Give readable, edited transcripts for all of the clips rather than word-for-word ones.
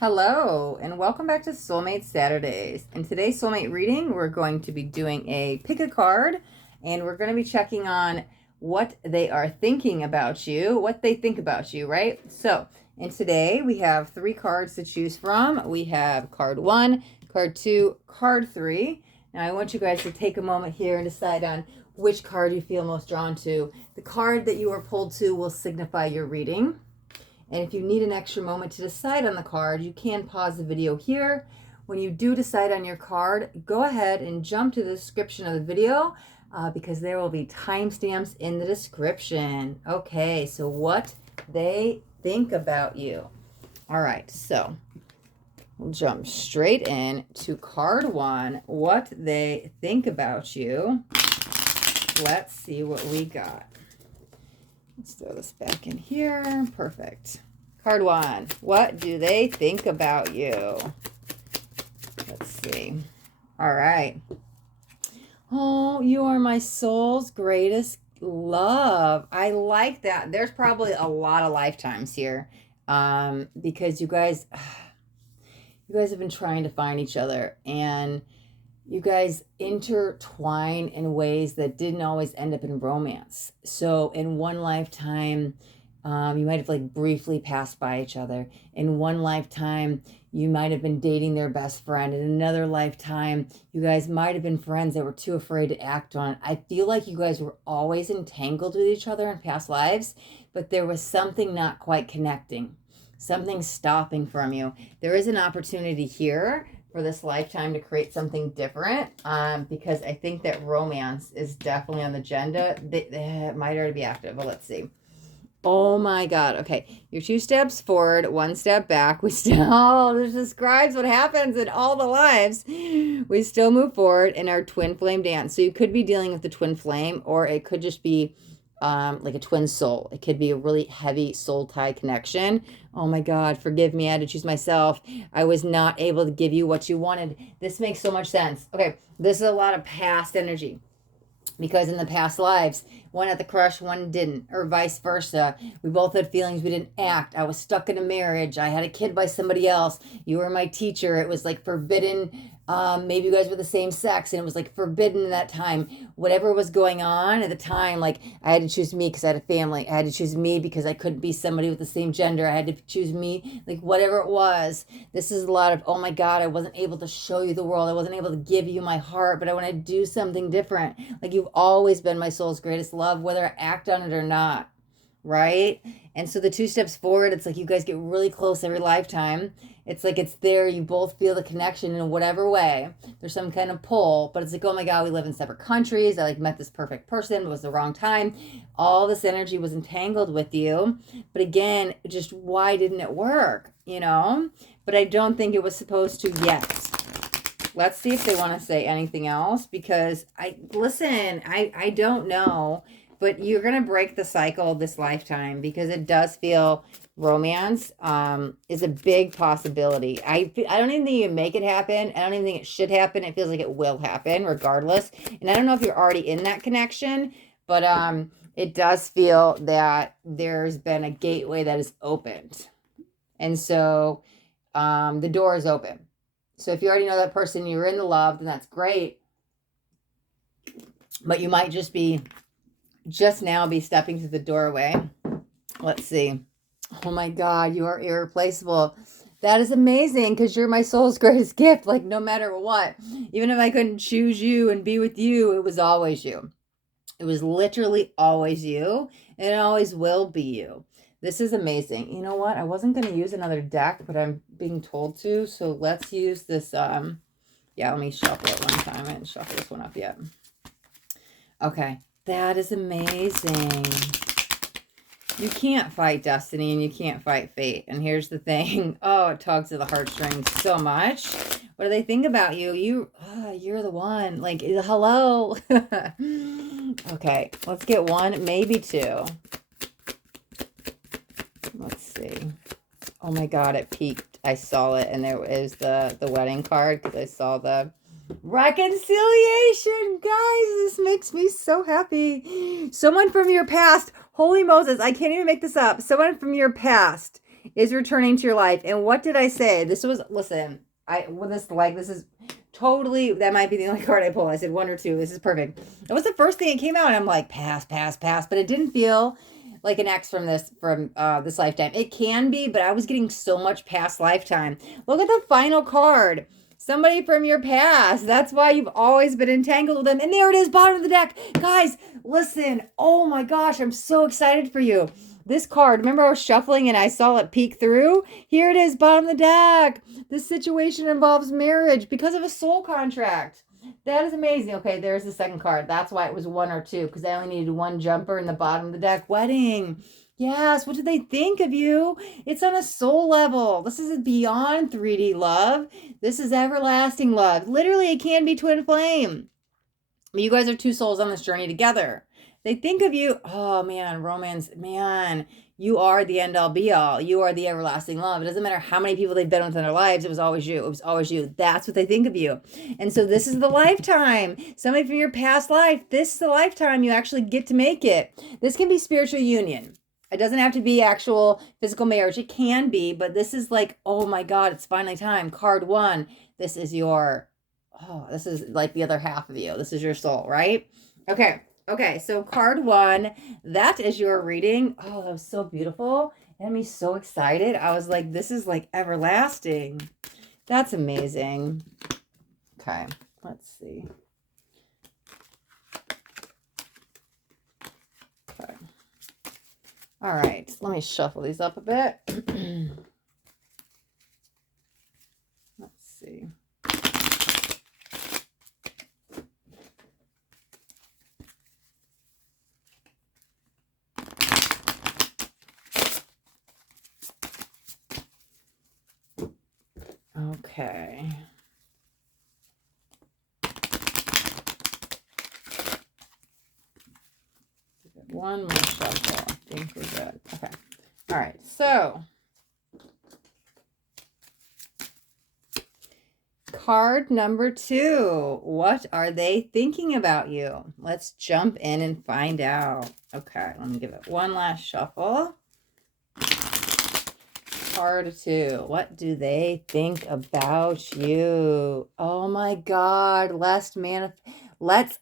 Hello, and welcome back to Soulmate Saturdays. In today's Soulmate reading, we're going to be doing a pick a card, and we're going to be checking on what they are thinking about you, what they think about you, right? So, and today we have 3 cards to choose from. We have card 1, card 2, card 3. Now, I want you guys to take a moment here and decide on which card you feel most drawn to. The card that you are pulled to will signify your reading. And if you need an extra moment to decide on the card, you can pause the video here. When you do decide on your card, go ahead and jump to the description of the video because there will be timestamps in the description. Okay, so what they think about you. All right, so we'll jump straight in to card 1, what they think about you. Let's see what we got. Let's throw this back in here. Perfect. Card 1. What do they think about you? Let's see. All right. Oh, you are my soul's greatest love. I like that. There's probably a lot of lifetimes here because you guys have been trying to find each other, and you guys intertwine in ways that didn't always end up in romance. So in one lifetime, you might have briefly passed by each other. In one lifetime, you might have been dating their best friend. In another lifetime, you guys might have been friends that were too afraid to act on it. I feel like you guys were always entangled with each other in past lives, but there was something not quite connecting, something stopping from you. There is an opportunity here for this lifetime to create something different because I think that romance is definitely on the agenda. It might already be active, but let's see. Oh my God. Okay. You're 2 steps forward, 1 step back. This describes what happens in all the lives. We still move forward in our twin flame dance. So you could be dealing with the twin flame, or it could just be like a twin soul. It could be a really heavy soul tie connection. Oh my God, forgive me. I had to choose myself. I was not able to give you what you wanted. This makes so much sense. Okay, this is a lot of past energy because in the past lives, one had the crush, one didn't, or vice versa. We both had feelings, we didn't act. I was stuck in a marriage. I had a kid by somebody else. You were my teacher. It was like forbidden. Maybe you guys were the same sex and it was like forbidden at that time. Whatever was going on at the time, like I had to choose me because I had a family. I had to choose me because I couldn't be somebody with the same gender. I had to choose me, like whatever it was. This is a lot of, oh my God, I wasn't able to show you the world. I wasn't able to give you my heart, but I want to do something different. Like you've always been my soul's greatest love, whether I act on it or not. Right? And so the 2 steps forward, it's like you guys get really close every lifetime. It's like it's there. You both feel the connection in whatever way. There's some kind of pull, but it's like, oh my God, we live in separate countries. I met this perfect person. It was the wrong time. All this energy was entangled with you. But again, just why didn't it work? But I don't think it was supposed to yet. Let's see if they want to say anything else because I don't know. But you're going to break the cycle this lifetime because it does feel romance is a big possibility. I don't even think you can make it happen. I don't even think it should happen. It feels like it will happen regardless. And I don't know if you're already in that connection, but it does feel that there's been a gateway that is opened. And so the door is open. So if you already know that person, you're in the love, then that's great. But you might just now be stepping through the doorway. Let's see. Oh my God, you are irreplaceable. That is amazing because you're my soul's greatest gift. Like no matter what, even if I couldn't choose you and be with you, it was always you. It was literally always you, and it always will be you. This is amazing. You know what? I wasn't going to use another deck, but I'm being told to. So let's use this. Yeah, let me shuffle it one time. I didn't shuffle this one up yet. Okay. That is amazing. You can't fight destiny and you can't fight fate. And here's the thing. Oh, it tugs at the heartstrings so much. What do they think about you? You're the one. Like, hello. Okay, let's get 1, maybe 2. Let's see. Oh my God, it peaked. I saw it, and there is the wedding card because I saw the reconciliation. Guys, this makes me so happy. Someone from your past, holy Moses, I can't even make this up. Someone from your past is returning to your life. And what did I say? This was, listen, this is totally, that might be the only card I pull. I said 1 or 2. This is perfect. It was the first thing that came out, and I'm like, pass, pass, pass. But it didn't feel like an X from this lifetime. It can be, but I was getting so much past lifetime. Look at the final card. Somebody from your past. That's why you've always been entangled with them. And there it is, bottom of the deck. Guys, listen. Oh my gosh, I'm so excited for you. This card, remember I was shuffling and I saw it peek through? Here it is, bottom of the deck. This situation involves marriage because of a soul contract. That is amazing. Okay, there's the second card. That's why it was 1 or 2, because I only needed 1 jumper in the bottom of the deck. Wedding. Yes, what do they think of you? It's on a soul level. This is beyond 3D love. This is everlasting love. Literally, it can be twin flame. You guys are 2 souls on this journey together. They think of you, oh man, romance, man, you are the end all be all. You are the everlasting love. It doesn't matter how many people they've been with in their lives. It was always you. It was always you. That's what they think of you. And so this is the lifetime. Somebody from your past life, this is the lifetime you actually get to make it. This can be spiritual union. It doesn't have to be actual physical marriage. It can be, but this is like, oh my God, it's finally time. Card 1. This is this is like the other half of you. This is your soul, right? Okay, so card 1, that is your reading. Oh, that was so beautiful. It had me so excited. I was like, this is like everlasting. That's amazing. Okay, let's see. Okay. All right, let me shuffle these up a bit. Let's see. Okay. One more shuffle. I think we're good. Okay. All right. So, card number 2. What are they thinking about you? Let's jump in and find out. Okay. Let me give it one last shuffle. Card 2. What do they think about you? Oh my God. Let's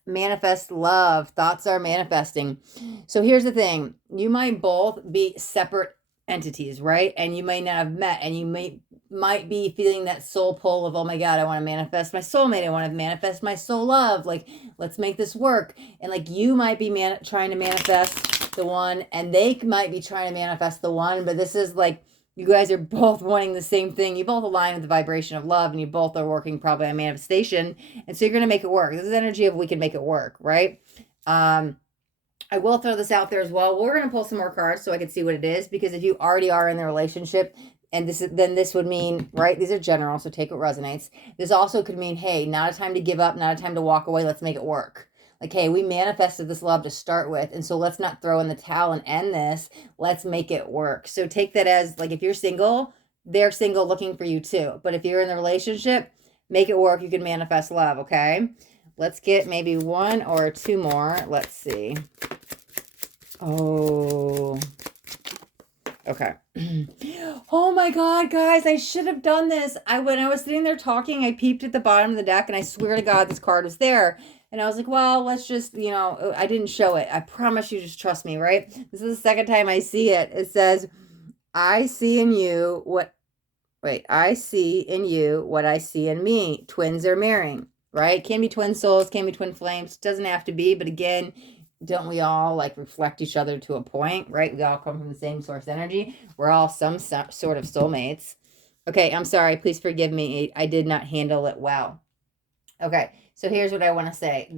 manifest love. Thoughts are manifesting. So here's the thing. You might both be separate entities, right? And you may not have met, and you might be feeling that soul pull of, oh my God, I want to manifest my soulmate. I want to manifest my soul love. Like, let's make this work. And like, you might be trying to manifest the one, and they might be trying to manifest the one, but this is like, you guys are both wanting the same thing. You both align with the vibration of love, and you both are working probably on manifestation. And so you're going to make it work. This is energy of we can make it work, right? I will throw this out there as well. We're going to pull some more cards so I can see what it is, because if you already are in the relationship, and then this would mean, right? These are general, so take what resonates. This also could mean, hey, not a time to give up, not a time to walk away. Let's make it work. Like, hey, we manifested this love to start with, and so let's not throw in the towel and end this. Let's make it work. So take that as, like, if you're single, they're single looking for you too. But if you're in the relationship, make it work. You can manifest love, okay? Let's get maybe 1 or 2 more. Let's see. Oh, okay. Oh my God, guys, I should have done this. When I was sitting there talking, I peeped at the bottom of the deck, and I swear to God, this card was there. And I was like, well, let's just, I didn't show it. I promise you, just trust me, right? This is the second time I see it. It says, I see in you what I see in me. Twins are marrying, right? Can be twin souls, can be twin flames. Doesn't have to be, but again, don't we all like reflect each other to a point, right? We all come from the same source energy. We're all some sort of soulmates. Okay, I'm sorry. Please forgive me. I did not handle it well. Okay, so here's what I want to say.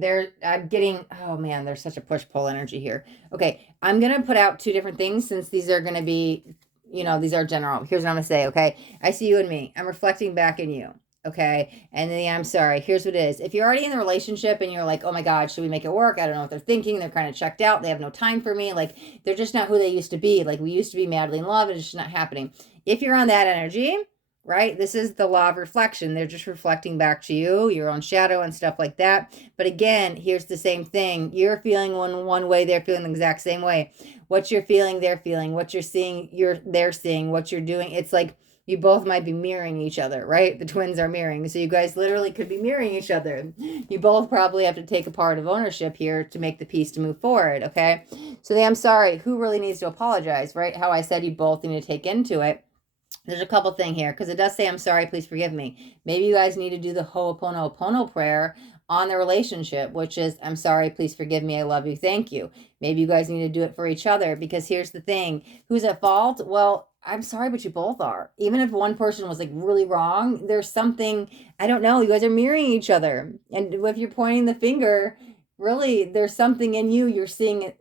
I'm getting, oh man, there's such a push-pull energy here. Okay, I'm going to put out 2 different things, since these are going to be, these are general. Here's what I'm going to say, okay? I see you and me. I'm reflecting back in you, okay? And then I'm sorry. Here's what it is. If you're already in the relationship and you're like, oh my God, should we make it work? I don't know what they're thinking. They're kind of checked out. They have no time for me. Like, they're just not who they used to be. Like, we used to be madly in love, and it's just not happening. If you're on that energy, right? This is the law of reflection. They're just reflecting back to you, your own shadow and stuff like that. But again, here's the same thing. You're feeling one way, they're feeling the exact same way. What you're feeling, they're feeling. What you're seeing, they're seeing. What you're doing, it's like you both might be mirroring each other, right? The twins are mirroring. So you guys literally could be mirroring each other. You both probably have to take a part of ownership here to make the peace to move forward, okay? So the I'm sorry, who really needs to apologize, right? How I said you both need to take into it. There's a couple things here because it does say, I'm sorry, please forgive me. Maybe you guys need to do the Ho'oponopono prayer on the relationship, which is, I'm sorry, please forgive me, I love you, thank you. Maybe you guys need to do it for each other because here's the thing. Who's at fault? Well, I'm sorry, but you both are. Even if one person was like really wrong, there's something, I don't know, you guys are mirroring each other. And if you're pointing the finger, really there's something in you you're seeing it,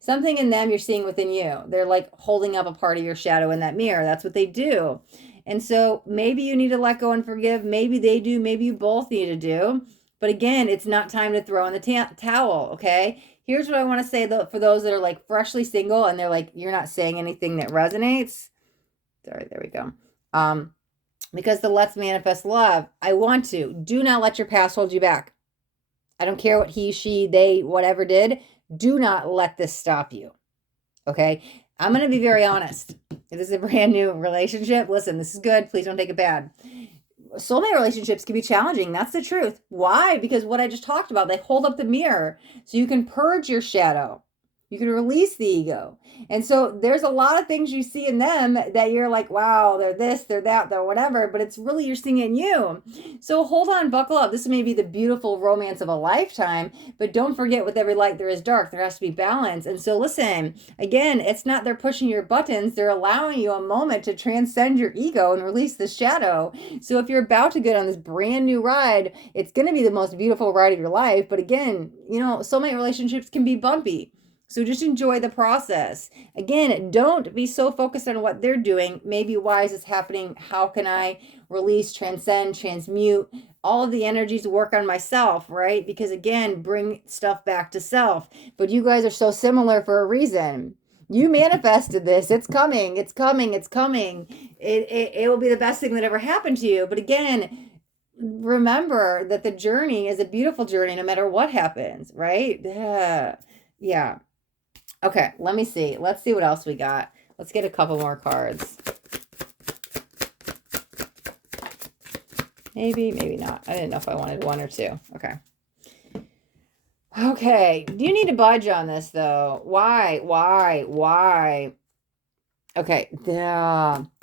something in them you're seeing within you. They're like holding up a part of your shadow in that mirror. That's what they do. And so maybe you need to let go and forgive. Maybe they do. Maybe you both need to do. But again, it's not time to throw in the towel. Okay, here's what I want to say though, for those that are like freshly single and they're like, you're not saying anything that resonates. Sorry, there we go. Because the let's manifest love, I want to do not let your past hold you back. I don't care what he, she, they, whatever did. Do not let this stop you. Okay? I'm going to be very honest. If this is a brand new relationship, listen, this is good. Please don't take it bad. Soulmate relationships can be challenging. That's the truth. Why? Because what I just talked about, they hold up the mirror so you can purge your shadow. You can release the ego. And so there's a lot of things you see in them that you're like, wow, they're this, they're that, they're whatever, but it's really you're seeing it in you. So hold on, buckle up. This may be the beautiful romance of a lifetime, but don't forget with every light there is dark. There has to be balance. And so listen, again, it's not they're pushing your buttons. They're allowing you a moment to transcend your ego and release the shadow. So if you're about to get on this brand new ride, it's going to be the most beautiful ride of your life. But again, soulmate relationships can be bumpy. So just enjoy the process. Again, don't be so focused on what they're doing. Maybe why is this happening? How can I release, transcend, transmute all of the energies, work on myself, right? Because again, bring stuff back to self. But you guys are so similar for a reason. You manifested this. It's coming. It's coming. It's coming. It will be the best thing that ever happened to you. But again, remember that the journey is a beautiful journey no matter what happens, right? Yeah. Okay, let me see. Let's see what else we got. Let's get a couple more cards. Maybe, maybe not. I didn't know if I wanted one or two. Okay. Okay. Do you need to budge on this, though? Why? Okay.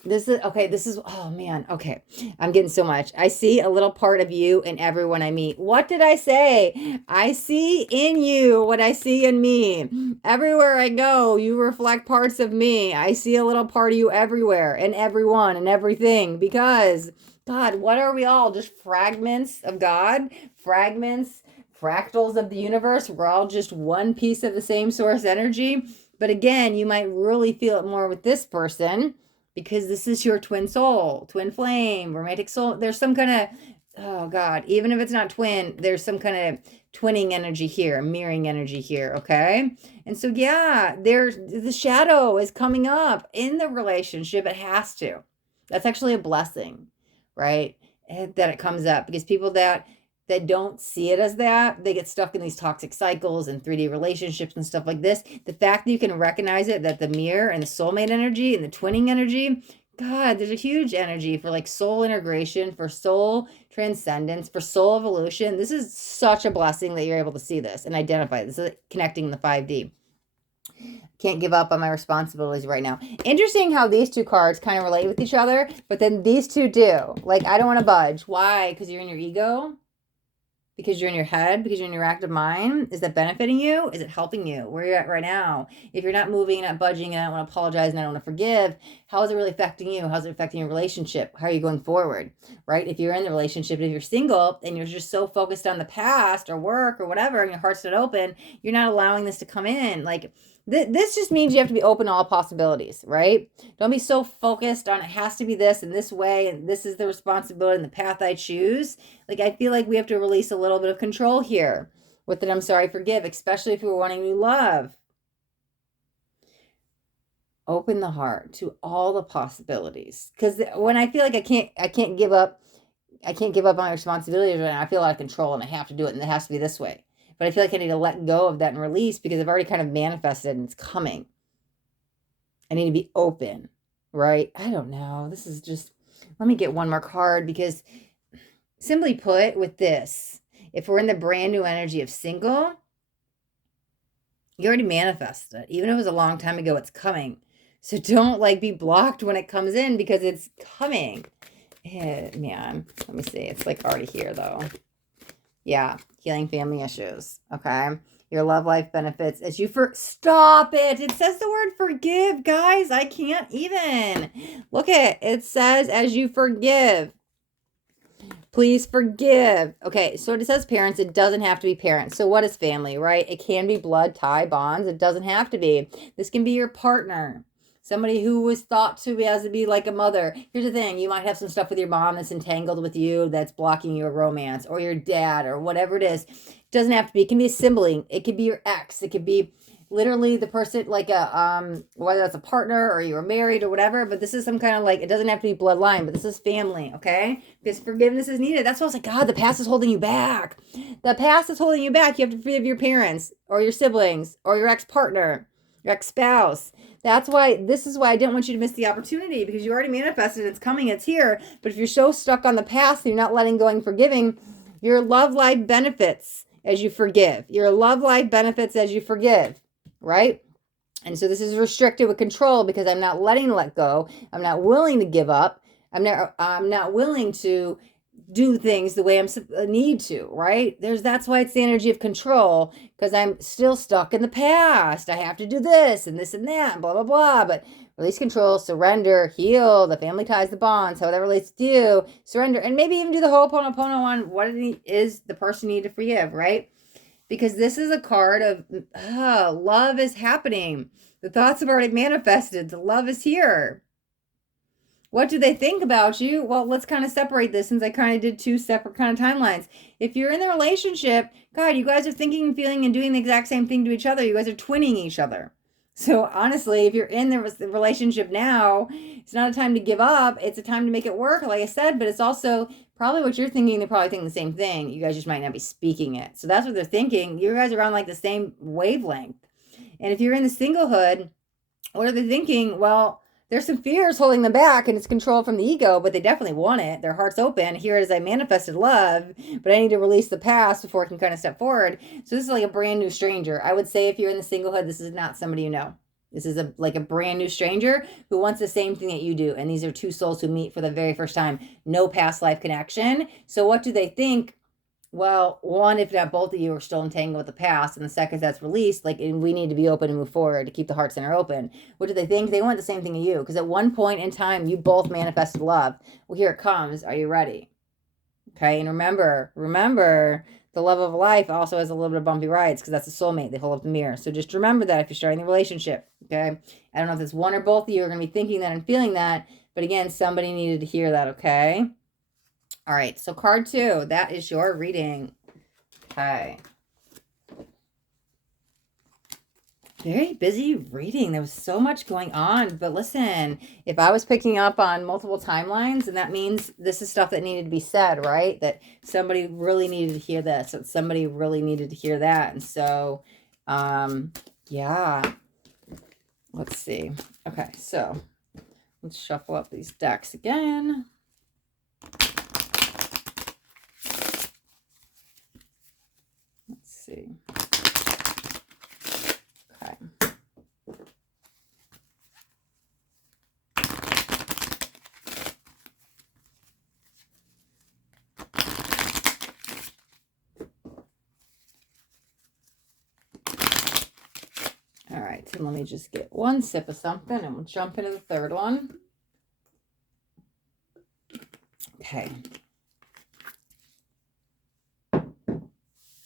This is, oh man. Okay. I'm getting so much. I see a little part of you in everyone I meet. What did I say? I see in you what I see in me. Everywhere I go, you reflect parts of me. I see a little part of you everywhere and everyone and everything because God, what are we all? Just fragments of God? Fragments, fractals of the universe. We're all just one piece of the same source energy. But again, you might really feel it more with this person because this is your twin soul, twin flame, romantic soul. There's some kind of, oh God, even if it's not twin, there's some kind of twinning energy here, mirroring energy here, okay? And so, yeah, there's the shadow is coming up in the relationship. It has to. That's actually a blessing, right? That it comes up because people that don't see it as that, they get stuck in these toxic cycles and 3D relationships and stuff like this. The fact that you can recognize it, that the mirror and the soulmate energy and the twinning energy, God, there's a huge energy for like soul integration, for soul transcendence, for soul evolution. This is such a blessing that you're able to see this and identify this. This is connecting the 5D. Can't give up on my responsibilities right now. Interesting how these two cards kind of relate with each other, but then these two do. Like, I don't want to budge. Why? Because you're in your ego? Because you're in your head, because you're in your active mind? Is that benefiting you? Is it helping you? Where you're at right now? If you're not moving, not budging, and I don't want to apologize and I don't want to forgive, how is it really affecting you? How's it affecting your relationship? How are you going forward, right? If you're in the relationship, if you're single and you're just so focused on the past or work or whatever, and your heart's not open, you're not allowing this to come in. Like, this just means you have to be open to all possibilities, right? Don't be so focused on it has to be this and this way, and this is the responsibility and the path I choose. Like, I feel like we have to release a little bit of control here with it. I'm sorry, forgive, especially if we're wanting new love. open the heart to all the possibilities. Because when I feel like I can't give up on my responsibilities, and I feel out of control and I have to do it and it has to be this way. But I feel like I need to let go of that and release because I've already kind of manifested and it's coming. I need to be open, right? I don't know. This is just, let me get one more card because simply put with this, if we're in the brand new energy of single, you already manifested it. Even if it was a long time ago, it's coming. So don't like be blocked when it comes in because it's coming. Man, let me see. It's like already here though. Yeah, healing family issues. Okay. Your love life benefits as you stop it. It says the word forgive, guys. I can't even. Look at it says as you forgive. Please forgive. Okay, so it says parents. It doesn't have to be parents. So what is family, right? It can be blood tie bonds. It doesn't have to be. This can be your partner. Somebody who was thought to be as to be like a mother. Here's the thing. You might have some stuff with your mom that's entangled with you that's blocking your romance, or your dad, or whatever it is. It doesn't have to be. It can be a sibling. It could be your ex. It could be literally the person, like whether that's a partner or you were married or whatever, but this is some kind of like, it doesn't have to be bloodline, but this is family, okay? Because forgiveness is needed. That's why I was like, God, the past is holding you back. The past is holding you back. You have to forgive your parents or your siblings or your ex-partner, your ex-spouse. That's why, this is why I didn't want you to miss the opportunity, because you already manifested, it's coming, it's here. But if you're so stuck on the past and you're not letting go and forgiving, your love life benefits as you forgive. Your love life benefits as you forgive. Right? And so this is restricted with control because I'm not let go. I'm not willing to give up. I'm not willing to do things the way I need to, right? That's why it's the energy of control, because I'm still stuck in the past. I have to do this and that and blah, blah, blah. But release control, surrender, heal, the family ties, the bonds, how that relates to you, surrender, and maybe even do the Ho'oponopono on what it is the person you need to forgive, right? Because this is a card of love is happening. The thoughts have already manifested. The love is here. What do they think about you? Well, let's kind of separate this, since I kind of did two separate kind of timelines. If you're in the relationship, God, you guys are thinking and feeling and doing the exact same thing to each other. You guys are twinning each other. So honestly, if you're in the relationship now, it's not a time to give up. It's a time to make it work, like I said, but it's also probably what you're thinking. They're probably thinking the same thing. You guys just might not be speaking it. So that's what they're thinking. You guys are on like the same wavelength. And if you're in the singlehood, what are they thinking? Well, there's some fears holding them back, and it's control from the ego, but they definitely want it. Their heart's open. Here it is, I manifested love, but I need to release the past before I can kind of step forward. So this is like a brand new stranger. I would say if you're in the singlehood, this is not somebody you know. This is like a brand new stranger who wants the same thing that you do. And these are two souls who meet for the very first time. No past life connection. So what do they think? Well, one, if not both of you are still entangled with the past, and the second that's released, like, and we need to be open and move forward to keep the heart center open. What do they think? They want the same thing as you, because at one point in time, you both manifested love. Well, here it comes. Are you ready? Okay, and remember, the love of life also has a little bit of bumpy rides, because that's a soulmate. They hold up the mirror. So just remember that if you're starting the relationship, okay? I don't know if it's one or both of you are going to be thinking that and feeling that, but again, somebody needed to hear that, okay? All right, so card 2, that is your reading. Okay. Very busy reading. There was so much going on. But listen, if I was picking up on multiple timelines, and that means this is stuff that needed to be said, right? That somebody really needed to hear this. That somebody really needed to hear that. And so, yeah. Let's see. Okay, so let's shuffle up these decks again. Let's see. Okay. All right, so let me just get one sip of something and we'll jump into the third one. Okay.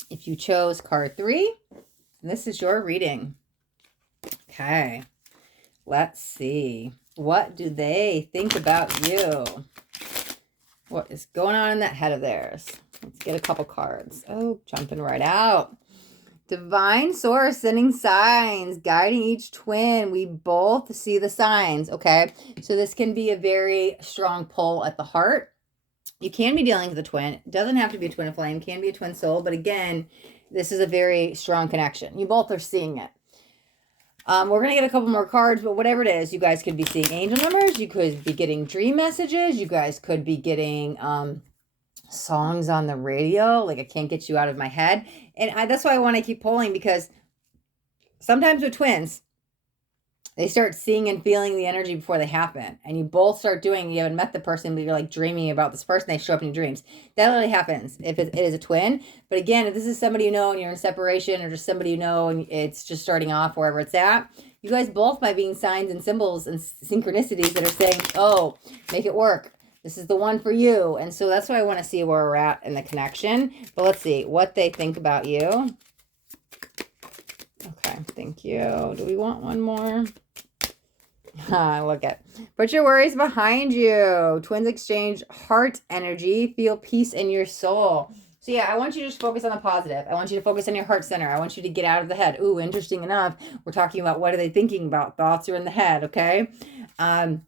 If you chose card 3, this is your reading. Okay. Let's see. What do they think about you? What is going on in that head of theirs? Let's get a couple cards. Oh, jumping right out. Divine source sending signs, guiding each twin. We both see the signs, okay? So this can be a very strong pull at the heart. You can be dealing with a twin. It doesn't have to be a twin flame. It can be a twin soul. But again, this is a very strong connection. You both are seeing it. We're going to get a couple more cards, but whatever it is, you guys could be seeing angel numbers. You could be getting dream messages. You guys could be getting songs on the radio, like I Can't Get You Out of My Head. And that's why I want to keep pulling, because sometimes with twins, they start seeing and feeling the energy before they happen. And you both start doing, you haven't met the person, but you're like dreaming about this person. They show up in your dreams. That really happens if it is a twin. But again, if this is somebody you know and you're in separation, or just somebody you know and it's just starting off wherever it's at, you guys both might be in signs and symbols and synchronicities that are saying, oh, make it work. This is the one for you. And so that's why I want to see where we're at in the connection. But let's see what they think about you. Okay, thank you. Do we want one more? Look at. Put your worries behind you. Twins exchange heart energy. Feel peace in your soul. So yeah, I want you to just focus on the positive. I want you to focus on your heart center. I want you to get out of the head. Ooh, interesting enough, we're talking about what are they thinking about. Thoughts are in the head, okay? And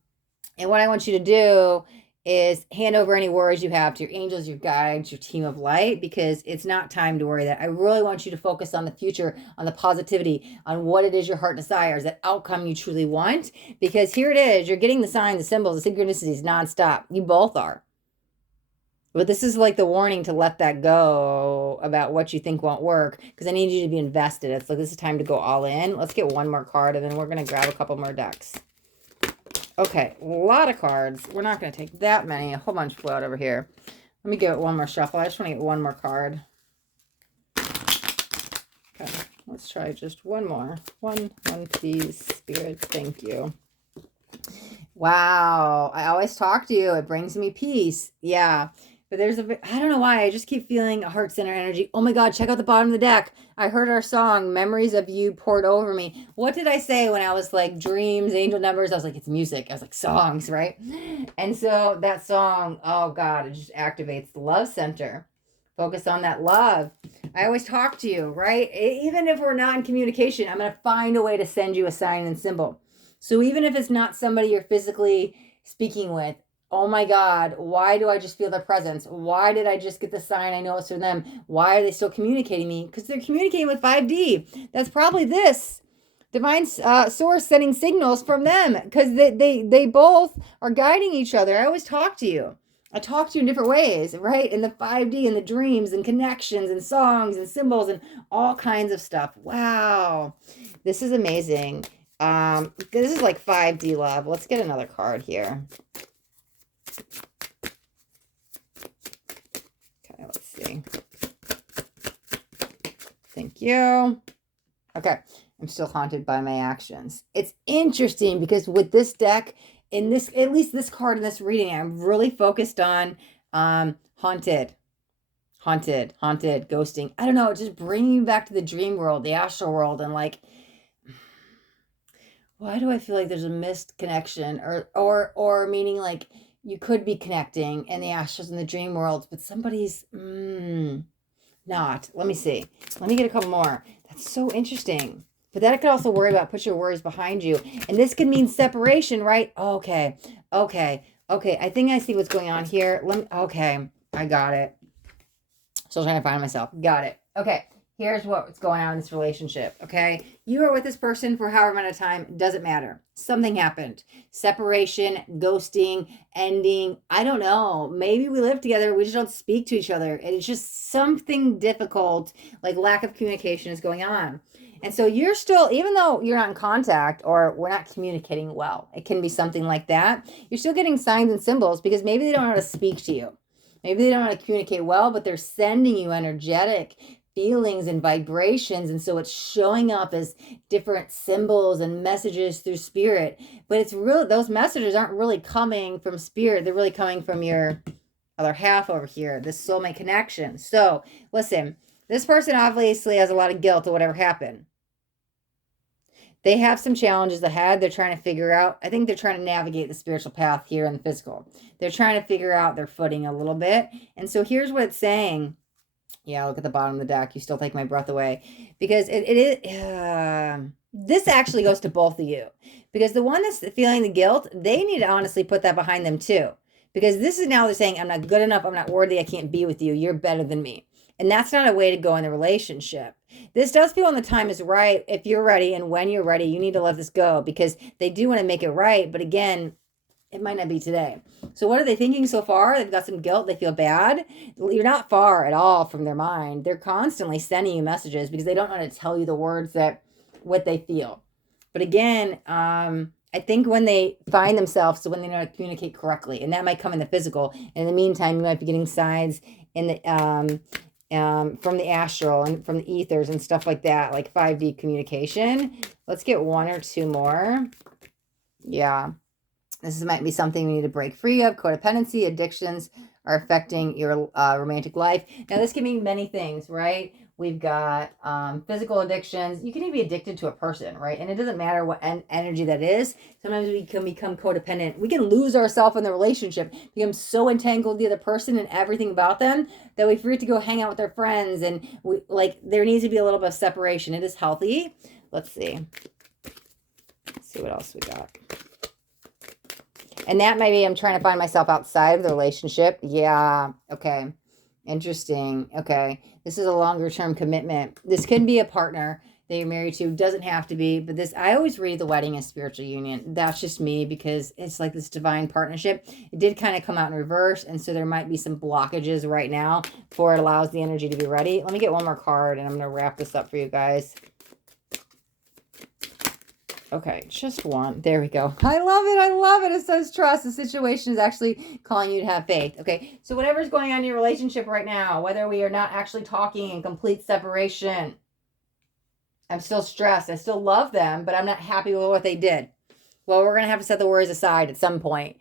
what I want you to do is hand over any worries you have to your angels, your guides, your team of light, because it's not time to worry. That I really want you to focus on the future, on the positivity, on what it is your heart desires, that outcome you truly want, because here it is. You're getting the signs, the symbols, the synchronicities nonstop. You both are. But this is like the warning to let that go about what you think won't work, because I need you to be invested. It's like this is time to go all in. Let's get one more card, and then we're going to grab a couple more decks. Okay, a lot of cards. We're not going to take that many. A whole bunch flew out over here. Let me give it one more shuffle. I just want to get one more card. Okay, let's try just one more. One, please, Spirit. Thank you. Wow, I always talk to you. It brings me peace. Yeah. But there's I don't know why, I just keep feeling a heart center energy. Oh my God, check out the bottom of the deck. I heard our song, Memories of You Poured Over Me. What did I say when I was like dreams, angel numbers? I was like, it's music. I was like, songs, right? And so that song, oh God, it just activates the love center. Focus on that love. I always talk to you, right? Even if we're not in communication, I'm going to find a way to send you a sign and symbol. So even if it's not somebody you're physically speaking with, oh my God, why do I just feel their presence? Why did I just get the sign? I know it's from them. Why are they still communicating me? Because they're communicating with 5D. That's probably this. Divine source sending signals from them, because they both are guiding each other. I always talk to you. I talk to you in different ways, right? In the 5D, and the dreams and connections and songs and symbols and all kinds of stuff. Wow. This is amazing. This is like 5D love. Let's get another card here. Okay, let's see. Thank you. Okay, I'm still haunted by my actions. It's interesting because with this deck, in this, at least this card in this reading, I'm really focused on haunted, ghosting. I don't know, just bringing you back to the dream world, the astral world, and like, why do I feel like there's a missed connection, or meaning like you could be connecting in the astrals and the dream worlds, but somebody's not. Let me see. Let me get a couple more. That's so interesting. But that I could also worry about. Put your worries behind you. And this could mean separation, right? Okay. I think I see what's going on here. Okay. I got it. Still trying to find myself. Got it. Okay. Here's what's going on in this relationship, okay? You are with this person for however amount of time. It doesn't matter. Something happened. Separation, ghosting, ending. I don't know. Maybe we live together. We just don't speak to each other. And it's just something difficult, like lack of communication is going on. And so you're still, even though you're not in contact or we're not communicating well, it can be something like that. You're still getting signs and symbols because maybe they don't know how to speak to you. Maybe they don't know how to communicate well, but they're sending you energetic feelings and vibrations, and so it's showing up as different symbols and messages through spirit. But it's real, those messages aren't really coming from spirit. They're really coming from your other half over here, this soulmate connection. So listen, this person obviously has a lot of guilt of whatever happened. They have some challenges ahead. They're trying to figure out, I think they're trying to navigate the spiritual path here in the physical. They're trying to figure out their footing a little bit. And so here's what it's saying. Yeah, look at the bottom of the deck. You still take my breath away. Because it is, this actually goes to both of you. Because the one that's feeling the guilt, they need to honestly put that behind them too. Because this is now they're saying, I'm not good enough, I'm not worthy, I can't be with you, you're better than me. And that's not a way to go in the relationship. This does feel when the time is right. If you're ready and when you're ready, you need to let this go because they do want to make it right. But again, it might not be today. So what are they thinking so far? They've got some guilt. They feel bad. You're not far at all from their mind. They're constantly sending you messages because they don't want to tell you the words that what they feel. But again, I think when they find themselves, so when they know how to communicate correctly, and that might come in the physical. In the meantime, you might be getting signs in the from the astral and from the ethers and stuff like that, like 5D communication. Let's get one or two more. Yeah. This might be something you need to break free of. Codependency, addictions are affecting your romantic life. Now, this can mean many things, right? We've got physical addictions. You can even be addicted to a person, right? And it doesn't matter what energy that is. Sometimes we can become codependent. We can lose ourselves in the relationship, become so entangled with the other person and everything about them that we forget to go hang out with our friends. And we like there needs to be a little bit of separation. It is healthy. Let's see. Let's see what else we got. And that maybe I'm trying to find myself outside of the relationship. Yeah. Okay. Interesting. Okay. This is a longer term commitment. This can be a partner that you're married to. Doesn't have to be, but this, I always read the wedding as spiritual union. That's just me because it's like this divine partnership. It did kind of come out in reverse. And so there might be some blockages right now before it allows the energy to be ready. Let me get one more card and I'm going to wrap this up for you guys. Okay, just one. There we go. I love it. I love it. It says trust. The situation is actually calling you to have faith. Okay, so whatever's going on in your relationship right now, whether we are not actually talking in complete separation, I'm still stressed. I still love them, but I'm not happy with what they did. Well, we're going to have to set the worries aside at some point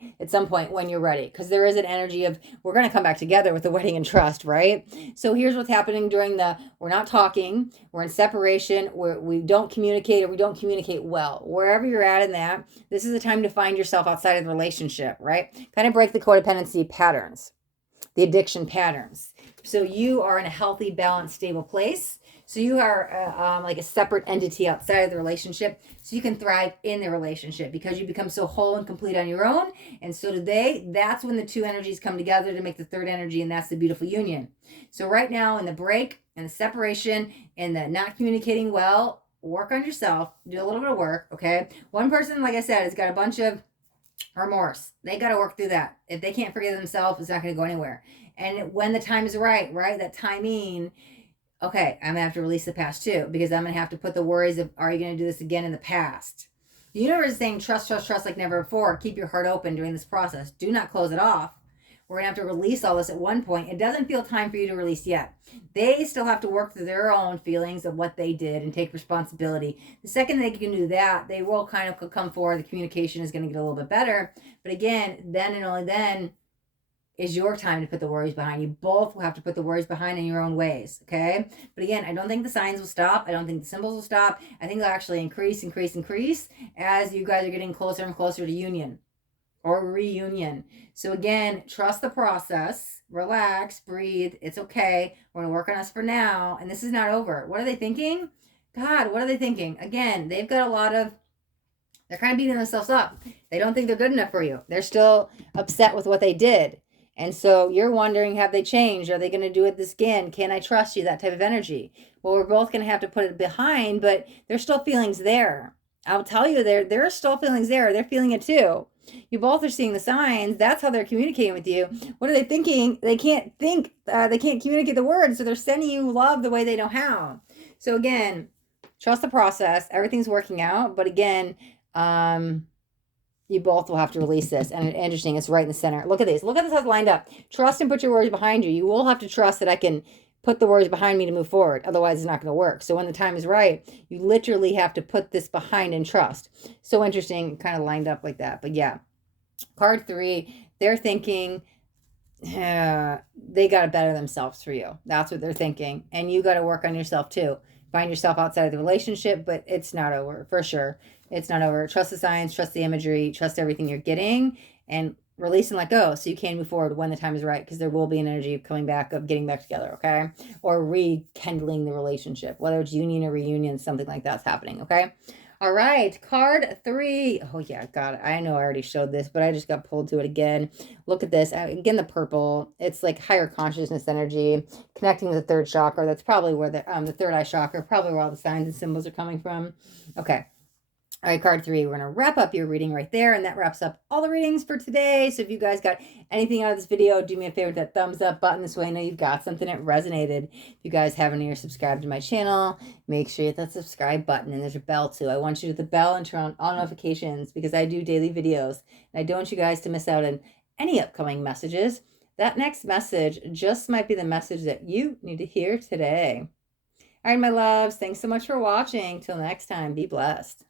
when you're ready, because there is an energy of we're going to come back together with the wedding and trust, right? So here's what's happening during we're not talking, we're in separation, we don't communicate or we don't communicate well. Wherever you're at in that, this is a time to find yourself outside of the relationship, right? Kind of break the codependency patterns, the addiction patterns. So you are in a healthy, balanced, stable place. So you are like a separate entity outside of the relationship. So you can thrive in the relationship because you become so whole and complete on your own. And so do they. That's when the two energies come together to make the third energy. And that's the beautiful union. So right now in the break and the separation and the not communicating well, work on yourself. Do a little bit of work, okay? One person, like I said, has got a bunch of remorse. They got to work through that. If they can't forgive themselves, it's not going to go anywhere. And when the time is right, that timing, okay, I'm going to have to release the past too, because I'm going to have to put the worries of, are you going to do this again in the past? The universe is saying, trust, trust, trust like never before. Keep your heart open during this process. Do not close it off. We're going to have to release all this at one point. It doesn't feel time for you to release yet. They still have to work through their own feelings of what they did and take responsibility. The second they can do that, they will kind of come forward. The communication is going to get a little bit better. But again, then and only then is your time to put the worries behind. You both will have to put the worries behind in your own ways, okay? But again, I don't think the signs will stop. I don't think the symbols will stop. I think they'll actually increase as you guys are getting closer and closer to union or reunion. So again, trust the process. Relax, breathe. It's okay. We're going to work on us for now. And this is not over. What are they thinking? God, what are they thinking? Again, they've got a lot of, they're kind of beating themselves up. They don't think they're good enough for you. They're still upset with what they did. And so you're wondering, have they changed? Are they going to do it this again? Can I trust you? That type of energy. Well, we're both going to have to put it behind, but there's still feelings there. I'll tell you, there are still feelings there. They're feeling it too. You both are seeing the signs. That's how they're communicating with you. What are they thinking? They can't think. They can't communicate the words. So they're sending you love the way they know how. So again, trust the process. Everything's working out. But again, you both will have to release this. And interesting, it's right in the center. Look at this. Look at this how it's lined up. Trust and put your worries behind you. You will have to trust that I can put the worries behind me to move forward. Otherwise, it's not going to work. So when the time is right, you literally have to put this behind and trust. So interesting, kind of lined up like that. But yeah, card 3, they're thinking they got to better themselves for you. That's what they're thinking. And you got to work on yourself too. Find yourself outside of the relationship, but it's not over for sure. It's not over. Trust the signs, trust the imagery, trust everything you're getting, and release and let go so you can move forward when the time is right, because there will be an energy of coming back, of getting back together, okay? Or rekindling the relationship, whether it's union or reunion, something like that's happening, okay? All right, card 3. Oh, yeah, got it. I know I already showed this, but I just got pulled to it again. Look at this. Again, the purple. It's like higher consciousness energy, connecting with the third chakra. That's probably where the third eye chakra, probably where all the signs and symbols are coming from. Okay. All right, card 3, we're going to wrap up your reading right there, and that wraps up all the readings for today. So if you guys got anything out of this video, do me a favor, that thumbs up button. This way I know you've got something that resonated. If you guys haven't yet subscribed to my channel, make sure you hit that subscribe button, and there's a bell too. I want you to hit the bell and turn on all notifications, because I do daily videos, and I don't want you guys to miss out on any upcoming messages. That next message just might be the message that you need to hear today. All right, my loves, thanks so much for watching. Till next time, be blessed.